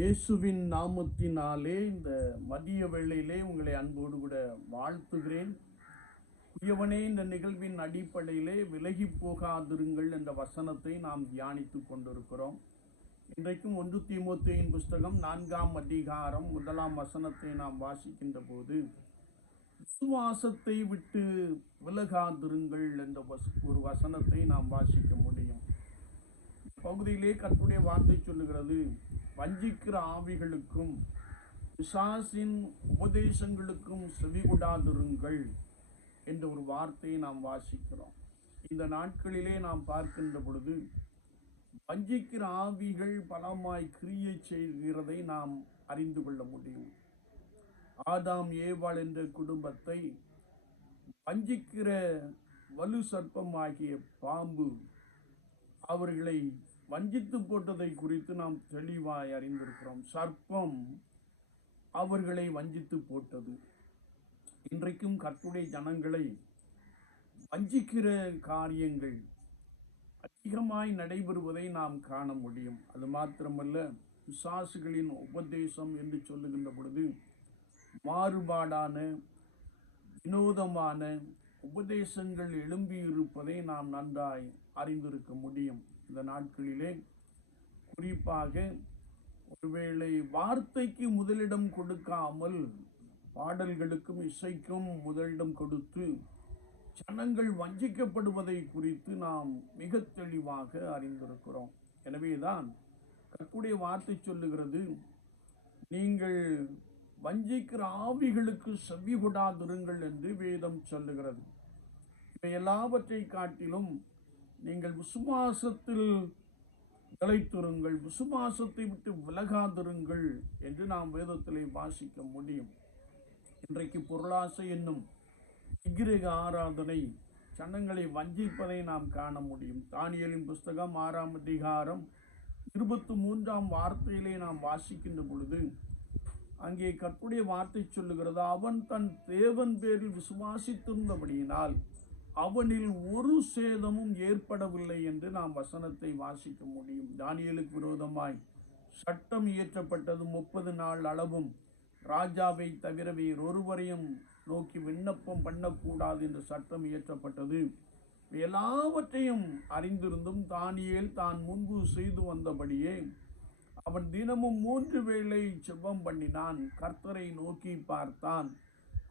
இயேசுவின் நாமத்தினாலே இந்த மதிய வேளையிலே உங்களை அன்போடு கூட வாழ்த்துகிறேன். குயவனே இந்த நிகழ்வின் அடிப்படையிலே விலகி போகாதிருங்கள் என்ற வசனத்தை நாம் தியானித்து கொண்டிருக்கிறோம். இன்றைக்கும் ஒன்று தீமோத்தேயின் புஸ்தகம் நான்காம் அதிகாரம் முதலாம் வசனத்தை நாம் வாசிக்கின்ற போது விசுவாசத்தை விட்டு விலகாதிருங்கள் என்ற வச- ஒரு வசனத்தை நாம் வாசிக்க முடியும். பகுதியிலே கற்புடைய வார்த்தை சொல்லுகிறது வஞ்சிக்கிற ஆவிகளுக்கும் பிசாசின் உபதேசங்களுக்கும் செவிகொடாதிருங்கள் என்ற ஒரு வார்த்தையை நாம் வாசிக்கிறோம். இந்த நாட்களிலே நாம் பார்க்கின்ற பொழுது வஞ்சிக்கிற ஆவிகள் பலமாய் கிரியை செய்கிறதை நாம் அறிந்து கொள்ள முடியும். ஆதாம் ஏவாள் என்ற குடும்பத்தை வஞ்சிக்கிற வலு சர்ப்பமாகிய பாம்பு அவர்களை வஞ்சித்து போட்டதை குறித்து நாம் தெளிவாய் அறிந்திருக்கிறோம். சர்ப்பம் அவர்களை வஞ்சித்து போட்டது. இன்றைக்கும் கற்புடைய ஜனங்களை வஞ்சிக்கிற காரியங்கள் அதிகமாய் நடைபெறுவதை நாம் காண முடியும். அது மாத்திரமல்ல பிசாசுகளின் உபதேசம் என்று சொல்லுகின்ற பொழுது மாறுபாடான வினோதமான உபதேசங்கள் எழும்பியிருப்பதை நாம் நன்றாய் அறிந்திருக்க முடியும். இந்த நாட்களிலே குறிப்பாக ஒருவேளை வார்த்தைக்கு முதலிடம் கொடுக்காமல் பாடல்களுக்கும் இசைக்கும் முதலிடம் கொடுத்து ஜனங்கள் வஞ்சிக்கப்படுவதை குறித்து நாம் மிக தெளிவாக அறிந்திருக்கிறோம். எனவேதான் கற்குடைய வார்த்தை சொல்லுகிறது நீங்கள் வஞ்சிக்கிற ஆவிகளுக்கு செவி கொடாதிருங்கள் என்று வேதம் சொல்லுகிறது. இவை எல்லாவற்றை காட்டிலும் நீங்கள் விசுவாசத்தில் நிலைத்திருங்கள் விசுவாசத்தை விட்டு விலகாதிருங்கள் என்று நாம் வேதத்திலே வாசிக்க முடியும். இன்றைக்கு பொருளாசை என்னும் விக்கிரக ஆராதனை சனங்களை வஞ்சிப்பதை நாம் காண முடியும். தானியலின் புஸ்தகம் ஆறாம் அதிகாரம் இருபத்தி மூன்றாம் வார்த்தையிலே நாம் வாசிக்கின்ற பொழுது அங்கே கற்புடைய வார்த்தை சொல்லுகிறது அவன் தன் தேவன் பேரில் விசுவாசித்திருந்தபடியினால் அவனில் ஒரு சேதமும் ஏற்படவில்லை என்று நாம் வசனத்தை வாசிக்க முடியும். தானியலுக்கு விரோதமாய் சட்டம் இயற்றப்பட்டது முப்பது நாள் அளவும். ராஜாவை தவிர வேறு ஒருவரையும் நோக்கி விண்ணப்பம் பண்ணக்கூடாது என்று சட்டம் இயற்றப்பட்டது. எல்லாவற்றையும் அறிந்திருந்தும் தானியேல் தான் முன்பு செய்து வந்தபடியே அவன் தினமும் மூன்று வேளை செவ்வம் பண்ணினான். கர்த்தரை நோக்கி பார்த்தான்.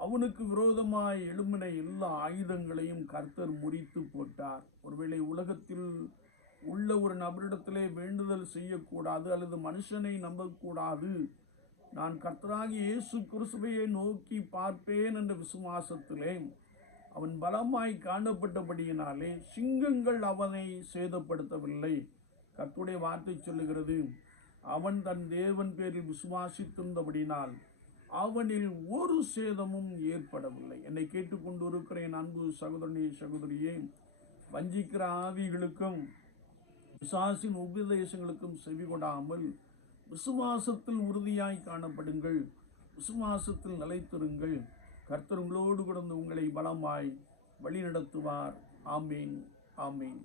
அவனுக்கு விரோதமாய் எழுமின எல்லா ஆயுதங்களையும் கர்த்தர் முறித்து போட்டார். ஒருவேளை உலகத்தில் உள்ள ஒரு நபரிடத்திலே வேண்டுதல் செய்யக்கூடாது அல்லது மனுஷனை நம்பக்கூடாது. நான் கர்த்தராகி இயேசு கிறிஸ்துவையை நோக்கி பார்ப்பேன் என்ற விசுவாசத்திலே அவன் பலமாய் காணப்பட்டபடியினாலே சிங்கங்கள் அவனை சேதப்படுத்தவில்லை. கத்துடைய வார்த்தை சொல்லுகிறது அவன் தன் தேவன் பேரில் விசுவாசித்திருந்தபடினால் அவனில் ஒரு சேதமும் ஏற்படவில்லை. என்னை கேட்டுக்கொண்டு அன்பு சகோதரனே சகோதரியே. வஞ்சிக்கிற ஆவிகளுக்கும் விசுவாசின் உபதேசங்களுக்கும் செவி கொடாமல் விசுவாசத்தில் உறுதியாய் காணப்படுங்கள். விசுவாசத்தில் நிலைத்திருங்கள். கர்த்தருங்களோடு கிடந்து உங்களை பலமாய் வழிநடத்துவார். ஆமீன் ஆமீன்.